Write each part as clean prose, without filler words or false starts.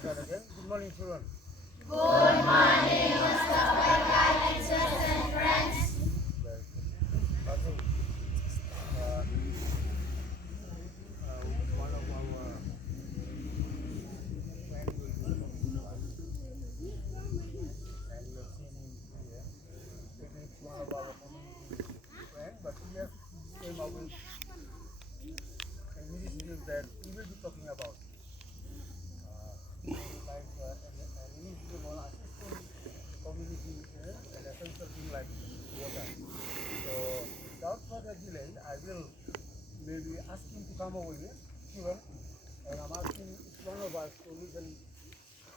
start again. Good morning, children. Good morning, Mr. Vulcan and friends. Very good. Okay. One of our friends will be talking to us, and you have seen him here. It is one of our community friends, but he has came up with an initiative that he will be talking about. An initiative on assisting community in an essential thing like water. So without further delay, I will maybe ask him to come over here, Shivam, and I'm asking each one of us to listen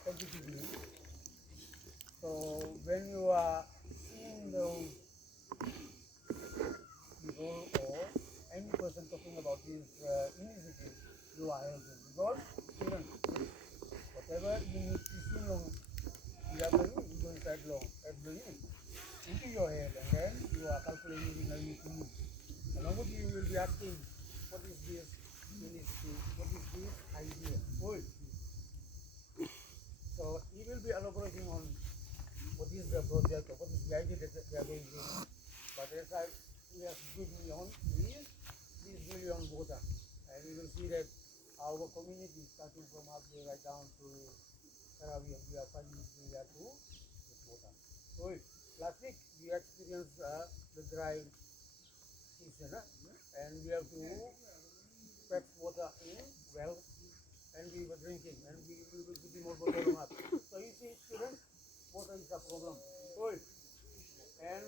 attentively. So when you are seeing those people or any person talking about this initiative, you are helping. Because, students, whatever you need to see long, you are going to start long, into your head, and then you are calculating in a Kumu. Along with you will be asking, what is this initiative? What is this idea? So he will be elaborating on what is the project or what is the idea that they are going to do. But as we have given on is this million water. And we will see that our community starting from up there right down to Karavia, we are finding there to get water. Last week we experienced the dry season, and we have to fetch water in well, and we were drinking, and we will be putting more bottle up. So you see, students, water is a problem. And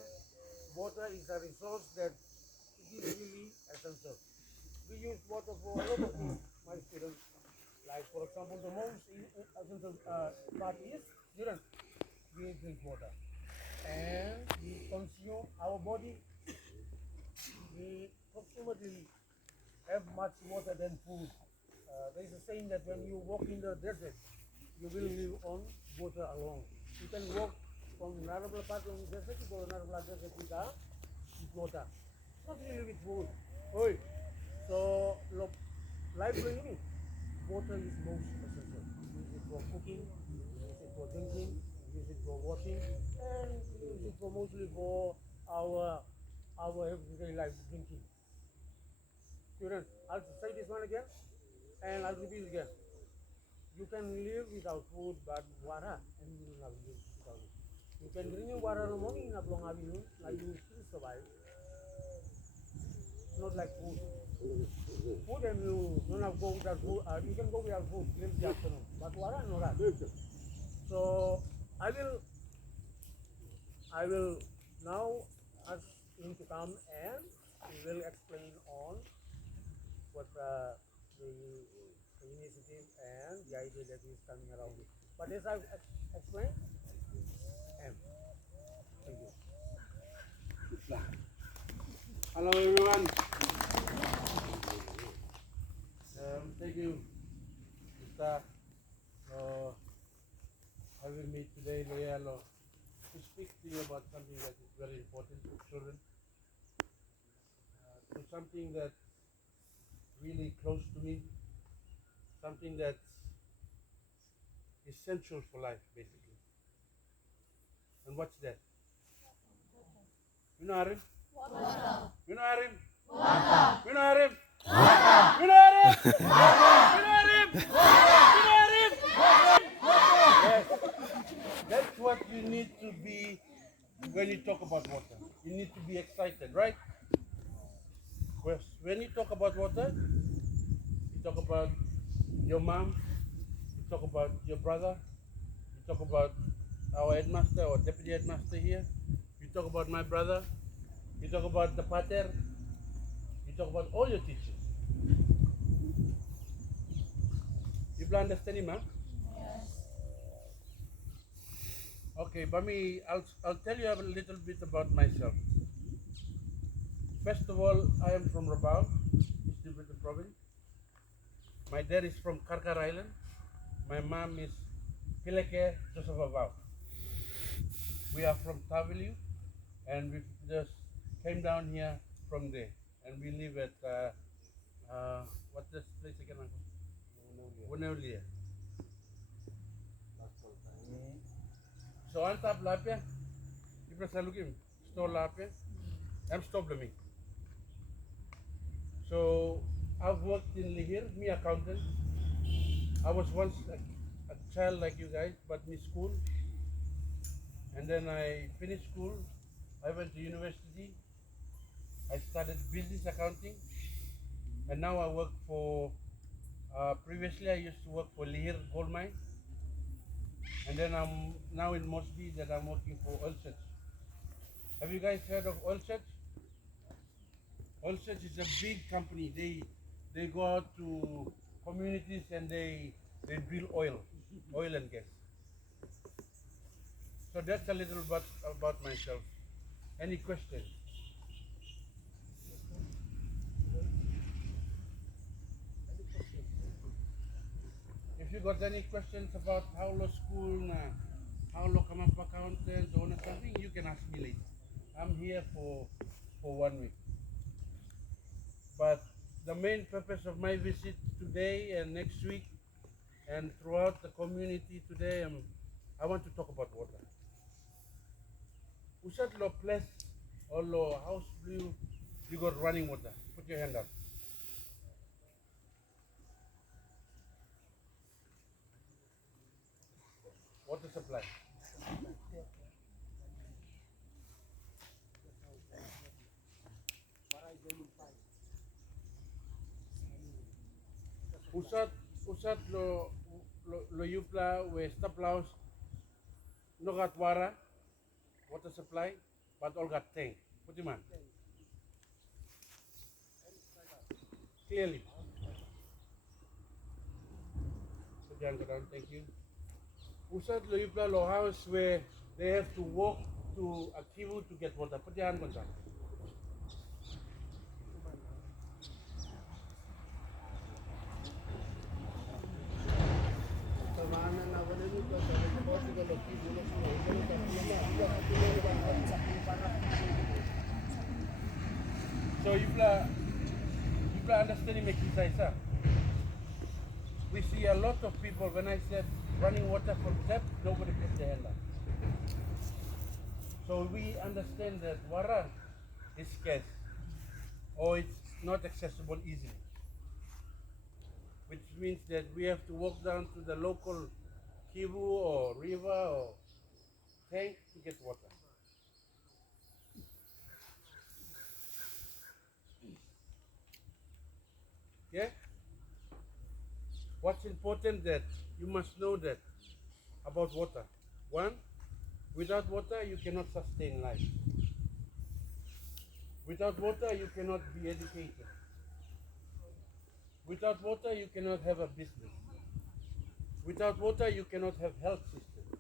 water is a resource that it is really essential. We use water for a lot of things, my students. Like, for example, the most essential part is, students, we drink water. And we consume our body. We approximately have much water than food. There is a saying that when you walk in the desert, you will live on water alone. You can walk from another part of the desert to another part of the desert with water. Not really with food. So, look, life bringing, water is most essential. We use it for cooking, we use it for drinking, we use it for washing, and we use it for mostly for our everyday life drinking. Students, I'll say this one again, and I'll repeat again. You can live without food, but water, and you will not live without it. You can drink water in the morning, not long after, like you still survive. Not like food. Food and you don't have go without food. You can go without food till the afternoon, but water no that. So I will now ask him to come and he will explain on what the initiative and the idea that is coming around it. But as I've explained, thank you. Hello everyone. Thank you, Mr. Having me today, Loyalo, to speak to you about something that is very important to children, to something that's really close to me, something that's essential for life, basically. And what's that? You know, Arim? Water. You know, Arim? Water. You know, Arim? Water. You know, Arim? Water. You know, Arim? Water. You know, Arim? Water. Yes. That's what you need to be when you talk about water. You need to be excited, right? When you talk about water, you talk about your mom, you talk about your brother, you talk about our headmaster or deputy headmaster here, you talk about my brother, you talk about the pater, you talk about all your teachers. You understand him, huh? Yes. Okay, Bami, I'll tell you a little bit about myself. First of all, I am from Rabaul, East Britain province. My dad is from Karkar Island. My mom is Pileke Joseph Abau. We are from Taviliu, and we just came down here from there. And we live at, what's this place again, Uncle? Wunolia. So antap lapia, you press looking, store lapia, I'm stop me. So I've worked in Lihir, me accountant. I was once a child like you guys, but me school. And then I finished school. I went to university. I studied business accounting. And now I work for, previously I used to work for Lihir Gold Mine. And then I'm now in Mosby that I'm working for Oil Search. Have you guys heard of Oil Search? Oil Search is a big company. They go out to communities and they drill oil and gas. So that's a little bit about myself. Any questions? If you got any questions about how law school, how law come up accountant or something, you can ask me later. I'm here for 1 week. But the main purpose of my visit today and next week and throughout the community today, I want to talk about water. Usat lo place or lo house you got running water. Put your hand up. Water supply. Usat lo yupla we staplaus no got water supply, but all got tank. Put your man. Clearly. Put your hand down, thank you. Usat lo yupla lo house where they have to walk to a kivu to get water. Put your hand down. So you understanding me, Kisaisa? We see a lot of people when I said running water from tap, nobody put their hand up. So we understand that water is scarce or it's not accessible easily. Which means that we have to walk down to the local kivu or river or tank to get water. Yeah? What's important that you must know that about water. One, without water you cannot sustain life. Without water you cannot be educated. Without water you cannot have a business. Without water you cannot have health system.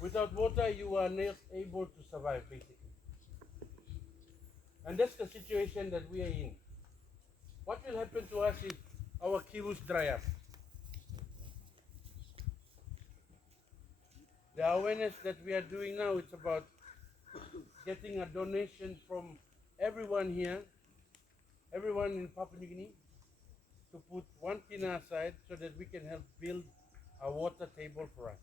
Without water you are not able to survive basically. And that's the situation that we are in. What will happen to us if our kivus dry up? The awareness that we are doing now, it's about getting a donation from everyone here, everyone in Papua New Guinea, to put 1 kina aside so that we can help build a water table for us.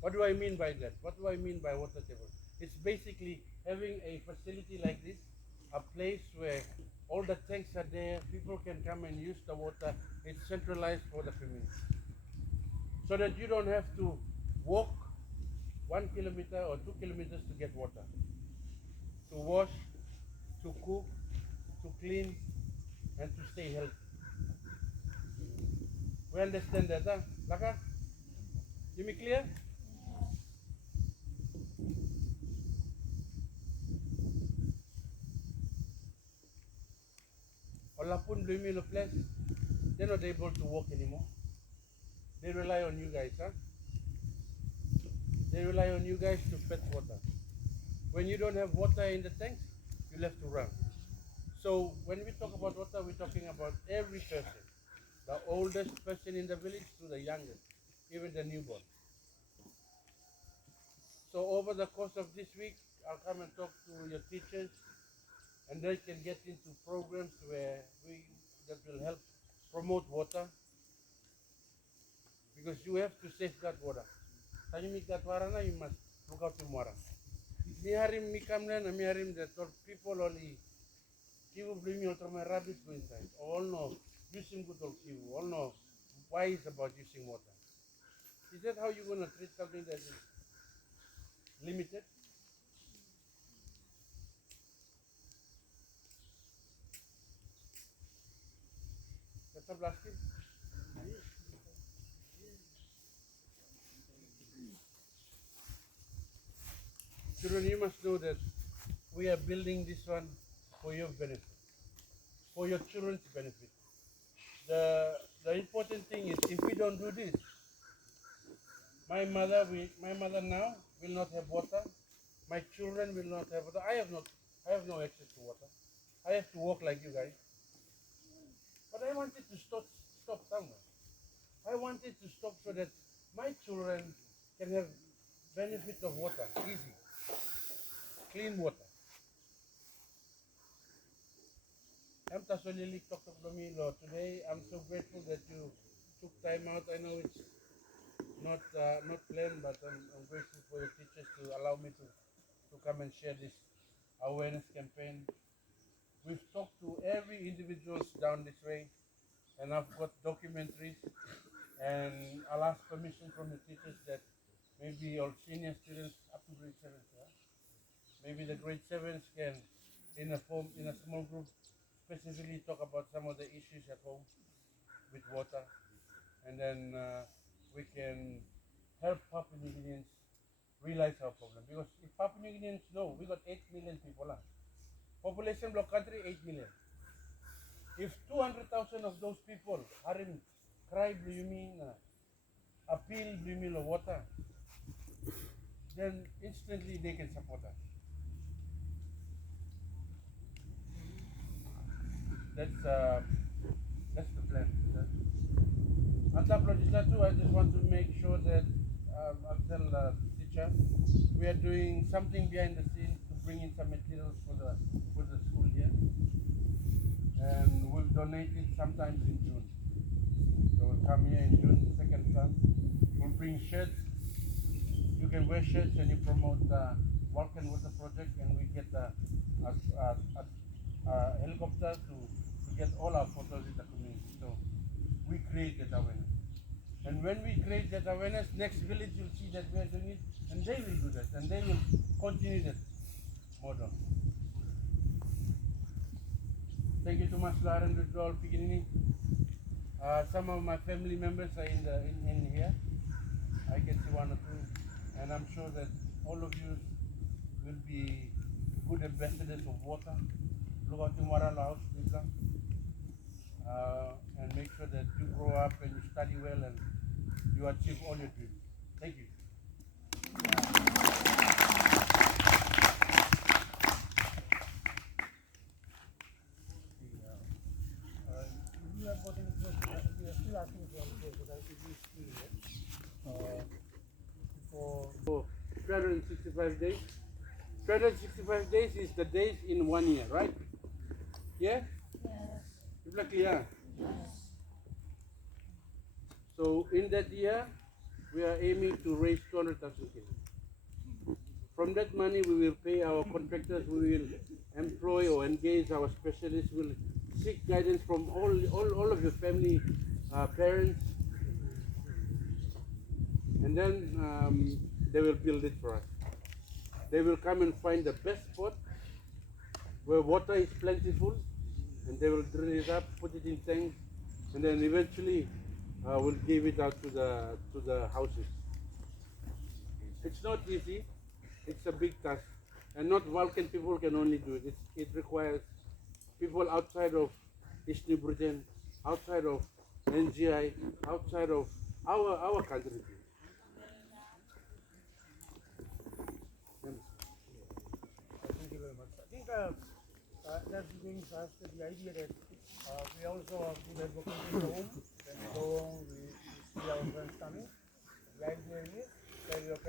What do I mean by that? What do I mean by water table? It's basically having a facility like this, a place where all the tanks are there, people can come and use the water. It's centralized for the community. So that you don't have to walk 1 kilometer or 2 kilometers to get water. To wash, to cook, to clean, and to stay healthy. We understand that, huh? Laka? Give me clear? Walaupun blaming the place, they're not able to walk anymore. They rely on you guys, huh? They rely on you guys to fetch water. When you don't have water in the tanks, you'll have to run. So when we talk about water, we're talking about every person. The oldest person in the village to the youngest, even the newborn. So over the course of this week, I'll come and talk to your teachers, and they can get into programs that will help promote water, because you have to safeguard water. Tanya mi katwarana, you must look out tomorrow. Mi harim mi kamlen, mi harim that all people only kivu bring you to my rabbit go inside. All know using good old kivu. All know why it's about using water. Is that how you're gonna treat something that is limited? That's a blasting. Children, you must know that we are building this one for your benefit, for your children's benefit. The important thing is if we don't do this, my mother now will not have water. My children will not have water. I have no access to water. I have to walk like you guys. But I wanted to stop somewhere. I wanted to stop so that my children can have benefit of water, easy, clean water. I'm Tasolili Toktoklomilo. Today I'm so grateful that you took time out. I know it's not planned, but I'm grateful for your teachers to allow me to come and share this awareness campaign. We've talked to every individuals down this way, and I've got documentaries, and I'll ask permission from the teachers that maybe all senior students up to grade 7, yeah? Maybe the grade 7s can, in a small group, specifically talk about some of the issues at home with water, and then we can help Papua New Guineans realize our problem. Because if Papua New Guineans know, we got 8 million people. Population block country, 8 million. If 200,000 of those people are in cry, do you mean appeal, do you mean water, then instantly they can support us. That's the plan. Antaplo Legislature, I just want to make sure that I'll tell the teacher we are doing something behind the scenes to bring in some materials for the school here, and we'll donate it sometimes in June. So we'll come here in June, the second month. We'll bring shirts. You can wear shirts and you promote the Vulcan Water Project, and we get a helicopter to get all our photos in the community. So we create that awareness. And when we create that awareness, next village will see that we are doing it, and they will do that, and they will continue that model. Thank you so much, Lauren, with all beginning. Some of my family members are in here. I can see one or two, and I'm sure that all of you will be good ambassadors of water. Look out in Wara Laos, and make sure that you grow up and you study well and you achieve all your dreams. Thank you. We have got any questions. We are still asking for questions. I think we still here. For 365 days. 365 days is the days in 1 year, right? Yeah? Yes. Yeah. So in that year, we are aiming to raise 200,000 kilo. From that money, we will pay our contractors, we will employ or engage our specialists, we will seek guidance from all of your family, parents, and then they will build it for us. They will come and find the best spot where water is plentiful, and they will drill it up, put it in tanks, and then eventually we'll give it out to the houses. It's not easy. It's a big task, and not Vulcan people can only do it. It requires people outside of East New Britain, outside of NGI, outside of our country. Thank you very much. I think that brings us to the idea that we also have good advocacy at home. When we go home, we see our friends coming. The idea